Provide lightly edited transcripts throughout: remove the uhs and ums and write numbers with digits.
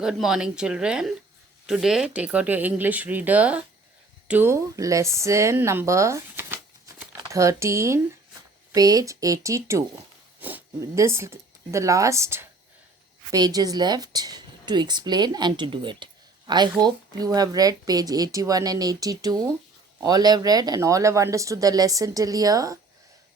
Good morning, children. Today, take out your English reader to lesson number 13, page 82. The last page is left to explain and to do it. I hope you have read page 81 and 82. All have read and all have understood the lesson till here.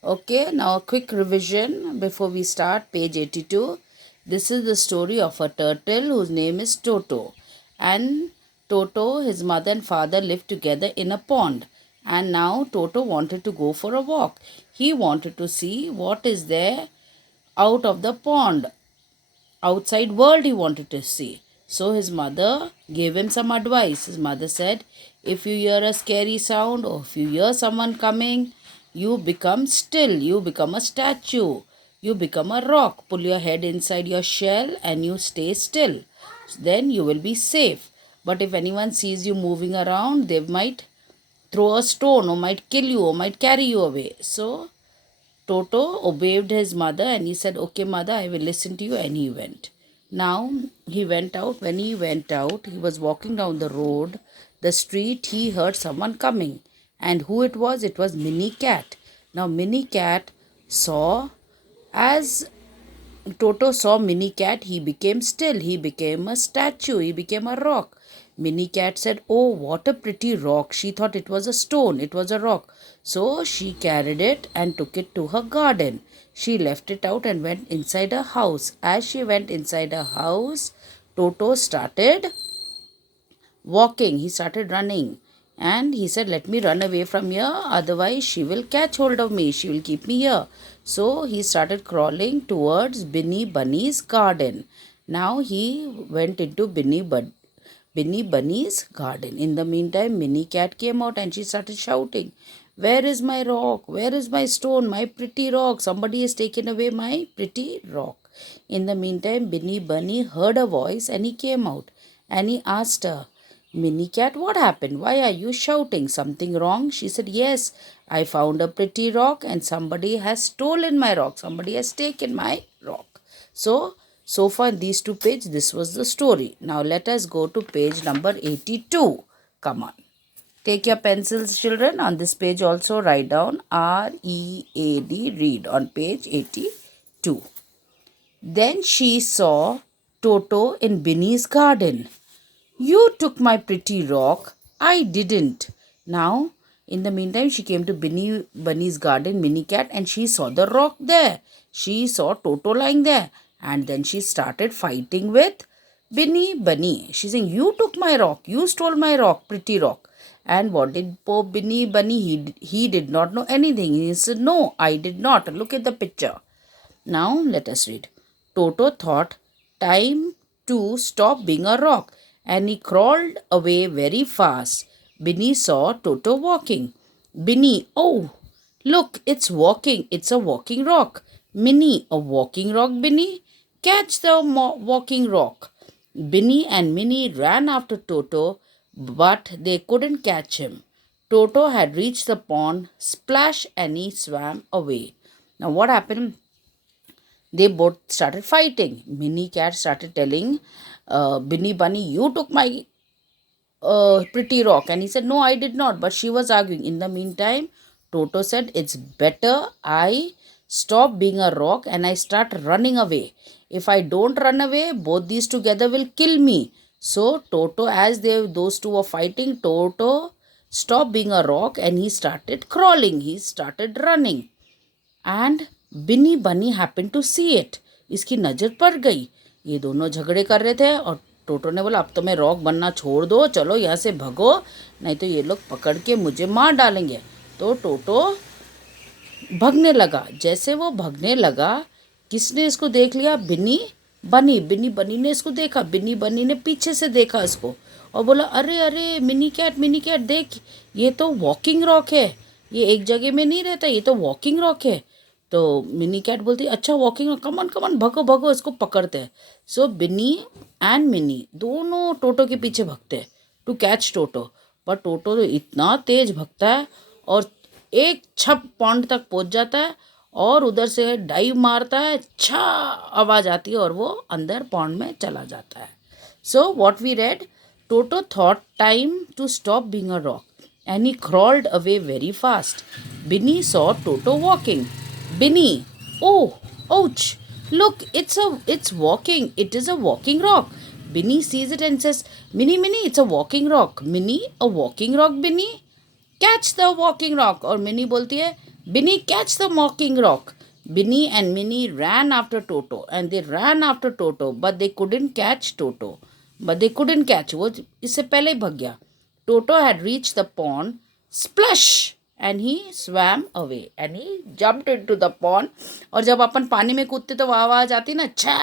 Okay, now a quick revision before we start page 82. This is the story of a turtle whose name is Toto. And Toto, his mother and father lived together in a pond. And now Toto wanted to go for a walk. He wanted to see what is there out of the pond. Outside world he wanted to see. So his mother gave him some advice. His mother said, if you hear a scary sound or if you hear someone coming, you become still, you become a statue, you become a rock. Pull your head inside your shell and you stay still. Then you will be safe. But if anyone sees you moving around, they might throw a stone or might kill you or might carry you away. So Toto obeyed his mother and he said, okay, mother, I will listen to you. And he went. Now he went out. When he went out, he was walking down the road, the street. He heard someone coming. And who it was Minnie Cat. Now Minnie Cat saw, as Toto saw Minnie Cat, he became still. He became a statue. He became a rock. Minnie Cat said, oh, what a pretty rock. She thought it was a stone. It was a rock. So she carried it and took it to her garden. She left it out and went inside her house. As she went inside her house, Toto started walking. He started running. And he said, let me run away from here. Otherwise, she will catch hold of me. She will keep me here. So he started crawling towards Binny Bunny's garden. Now he went into Binny Bunny's garden. In the meantime, Minnie Cat came out and she started shouting, where is my rock? Where is my stone? My pretty rock. Somebody has taken away my pretty rock. In the meantime, Binny Bunny heard a voice and he came out and he asked her, Minnie Cat, what happened? Why are you shouting? Something wrong? She said, yes, I found a pretty rock and somebody has stolen my rock. Somebody has taken my rock. So far in these two pages, this was the story. Now let us go to page number 82. Come on. Take your pencils, children. On this page also write down R-E-A-D, read on page 82. Then she saw Toto in Binny's garden. You took my pretty rock. I didn't. Now, in the meantime, she came to Bunny's garden, Minnie Cat, and she saw the rock there. She saw Toto lying there. And then she started fighting with Binny Bunny. She's saying, you took my rock. You stole my rock, pretty rock. And what did poor Binny Bunny? He did not know anything. He said, no, I did not. Look at the picture. Now, let us read. Toto thought, time to stop being a rock, and he crawled away very fast. Binny saw Toto walking. Binny, oh, look, it's walking. It's a walking rock. Minnie, a walking rock, Binny? Catch the walking rock. Binny and Minnie ran after Toto, but they couldn't catch him. Toto had reached the pond, splash, and he swam away. Now, what happened? They both started fighting. Minnie Cat started telling Binny Bunny, you took my pretty rock. And he said, no, I did not. But she was arguing. In the meantime, Toto said, it's better I stop being a rock and I start running away. If I don't run away, both these together will kill me. So Toto, as those two were fighting, Toto stopped being a rock and he started crawling. He started running. And बिनी बनी happen to see it. इसकी नज़र पड़ गई. ये दोनों झगड़े कर रहे थे और टोटो ने बोला, अब तो मैं रॉक बनना छोड़ दो, चलो यहाँ से भगो, नहीं तो ये लोग पकड़ के मुझे मार डालेंगे. तो टोटो भगने लगा. जैसे वो भगने लगा, किसने इसको देख लिया? बिनी बनी ने इसको देखा. बिनी बनी ने पीछे से देखा इसको और बोला, अरे अरे मिनी कैट देख, ये तो वॉकिंग रॉक है, ये एक जगह में नहीं रहता, ये तो वॉकिंग रॉक है. तो मिनी कैट बोलती, अच्छा वॉकिंग रॉक, कमन भगो इसको पकड़ते हैं. सो बिनी एंड मिनी दोनों टोटो के पीछे भगते हैं टू कैच टोटो. पर टोटो तो इतना तेज भगता है और एक छप पॉन्ड तक पहुंच जाता है और उधर से डाइव मारता है. छा आवाज़ आती है और वो अंदर पॉन्ड में चला जाता है. So what we read, Toto thought time to stop being a rock and he crawled away very fast. Binny saw Toto walking. Binny, oh, ouch! Look, it's walking. It is a walking rock. Binny sees it and says, Minnie, Minnie, it's a walking rock. Minnie, a walking rock, Binnie? Catch the walking rock. और mini बोलती है, Binny, catch the walking rock. Binny and Minnie ran after Toto and they ran after Toto but they couldn't catch Toto. But they couldn't catch. वो इससे पहले ही भाग गया. Toto had reached the pond. Splash! And he swam away. And he jumped into the pond. और जब अपन पानी में कूदते तो वो आवाज़ आती ना, छा,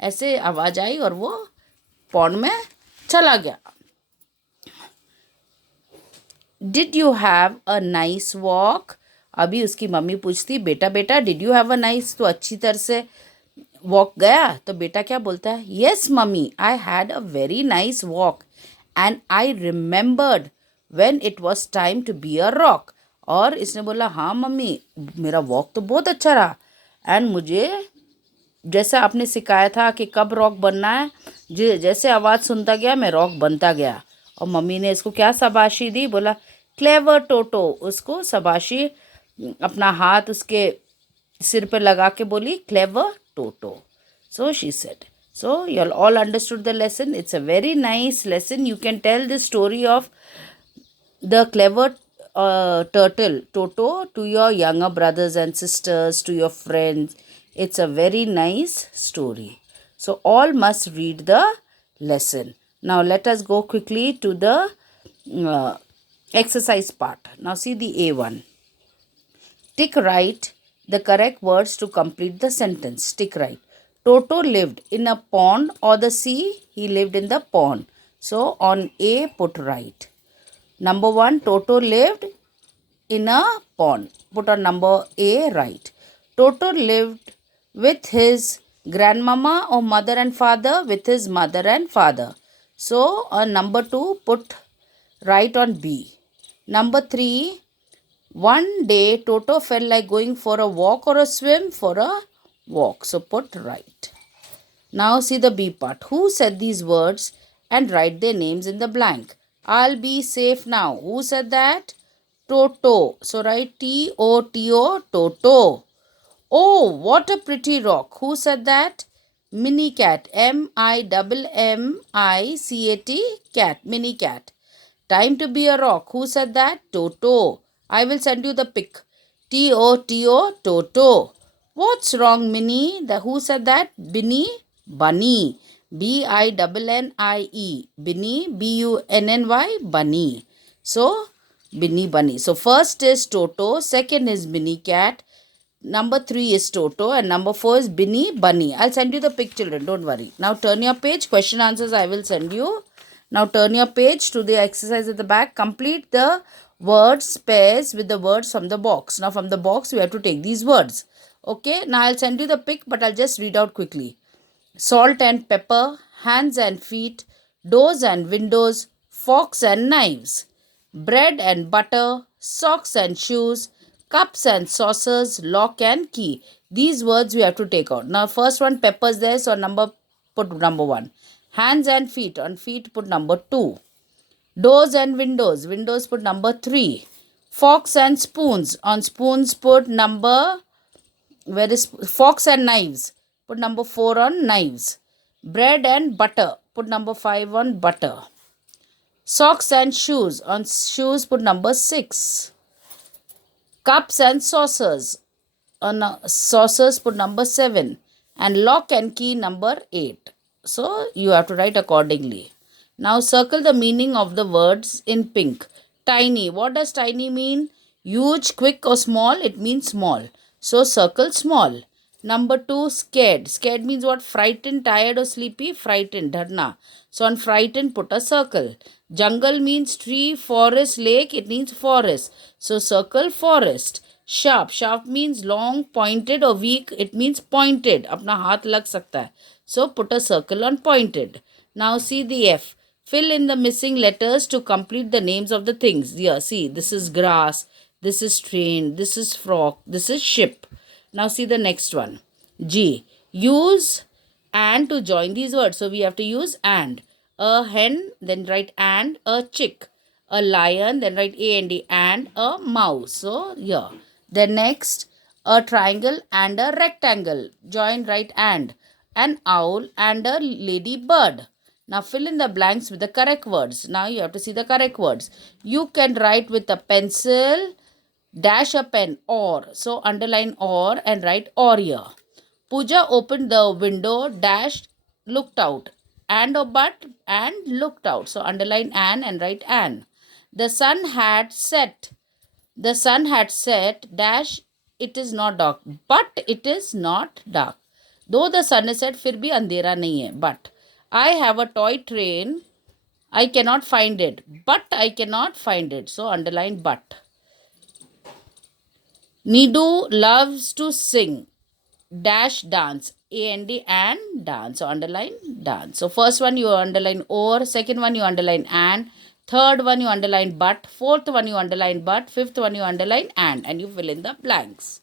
ऐसे आवाज़ आई और वो पॉन्ड में चला गया. Did you have a nice walk? अभी उसकी मम्मी पूछती, बेटा बेटा did you have a nice, तो अच्छी तरह से वॉक गया? तो बेटा क्या बोलता है, yes mummy I had a very nice walk and I remembered when it was time to be a rock. और इसने बोला, हाँ मम्मी मेरा वॉक तो बहुत अच्छा रहा एंड मुझे जैसा आपने सिखाया था कि कब रॉक बनना है, जैसे आवाज़ सुनता गया मैं रॉक बनता गया. और मम्मी ने इसको क्या शाबाशी दी, बोला क्लेवर टोटो. उसको शाबाशी अपना हाथ उसके सिर पे लगा के बोली, clever toto. So she said. So you all understood the lesson. It's a very nice lesson. You can tell the story of the clever turtle Toto to your younger brothers and sisters, to your friends. It's a very nice story. So all must read the lesson. Now let us go quickly to the exercise part. Now see the A1. Tick right the correct words to complete the sentence. Tick right. Toto lived in a pond or the sea. He lived in the pond. So on A put right. Number 1, Toto lived in a pond. Put on number A right. Toto lived with his grandmama or mother and father. With his mother and father. So on number 2 put right on B. Number 3, one day Toto felt like going for a walk or a swim. For a walk. So put right. Now see the B part. Who said these words and write their names in the blank. I'll be safe now. Who said that? Toto. So write T-O-T-O, Toto. Oh, what a pretty rock. Who said that? Mini cat. M-I-M-M-I-C-A-T, cat. Mini cat. Time to be a rock. Who said that? Toto. I will send you the pic. T-O-T-O, Toto. What's wrong, Minnie? Who said that? Binny, bunny. B-I-N-N-I-E. Binny, B-U-N-N-Y, bunny. So, Binny, bunny. So, first is Toto. Second is Binny cat. Number 3 is Toto. And number 4 is Binny, bunny. I'll send you the pic, children. Don't worry. Now, turn your page. Question answers I will send you. Now, turn your page to the exercise at the back. Complete the words pairs with the words from the box. Now, from the box, we have to take these words. Okay, now I'll send you the pic, but I'll just read out quickly. Salt and pepper, hands and feet, doors and windows, forks and knives, bread and butter, socks and shoes, cups and saucers, lock and key. These words we have to take out. Now, first one, peppers there, so put number 1. Hands and feet, on feet put number 2. Doors and windows, windows put number 3. Forks and spoons, on spoons put number, where is forks and knives, put number 4 on knives. Bread and butter, put number 5 on butter. Socks and shoes, on shoes put number 6. Cups and saucers, on saucers put number 7. And lock and key number 8. So you have to write accordingly. Now circle the meaning of the words in pink. Tiny, what does tiny mean? Huge, quick or small? It means small. So circle small. Number 2, scared. Scared means what? Frightened, tired or sleepy? Frightened, dharna. So on frightened put a circle. Jungle means tree, forest, lake. It means forest. So circle forest. Sharp. Sharp means long, pointed or weak. It means pointed. Apna haath lag sakta hai. So put a circle on pointed. Now see the F. Fill in the missing letters to complete the names of the things. Here, see, this is grass. This is train, this is frog, this is ship. Now see the next one. G. Use and to join these words. So we have to use and. A hen, then write and. A chick. A lion, then write and a mouse. So here. Then next, a triangle and a rectangle. Join, write and. An owl and a ladybird. Now fill in the blanks with the correct words. Now you have to see the correct words. You can write with a pencil, dash a pen or. So underline or and write or here. Pooja opened the window, dashed, looked out. And a but and looked out. So underline and write an. The sun had set. The sun had set, dash, it is not dark. But it is not dark. Though the sun is set, फिर भी अंधेरा नहीं है. But I have a toy train. I cannot find it. But I cannot find it. So underline but. Nidu loves to sing. Dash dance. And dance. So underline dance. So first one you underline or. Second one you underline and. Third one you underline but. Fourth one you underline but. Fifth one you underline and you fill in the blanks.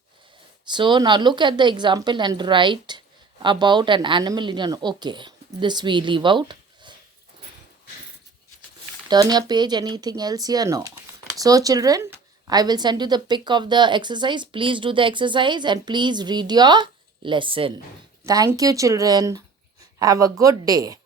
So now look at the example and write about an animal in your. Okay, this we leave out. Turn your page. Anything else here? No. So children, I will send you the pic of the exercise. Please do the exercise and please read your lesson. Thank you children. Have a good day.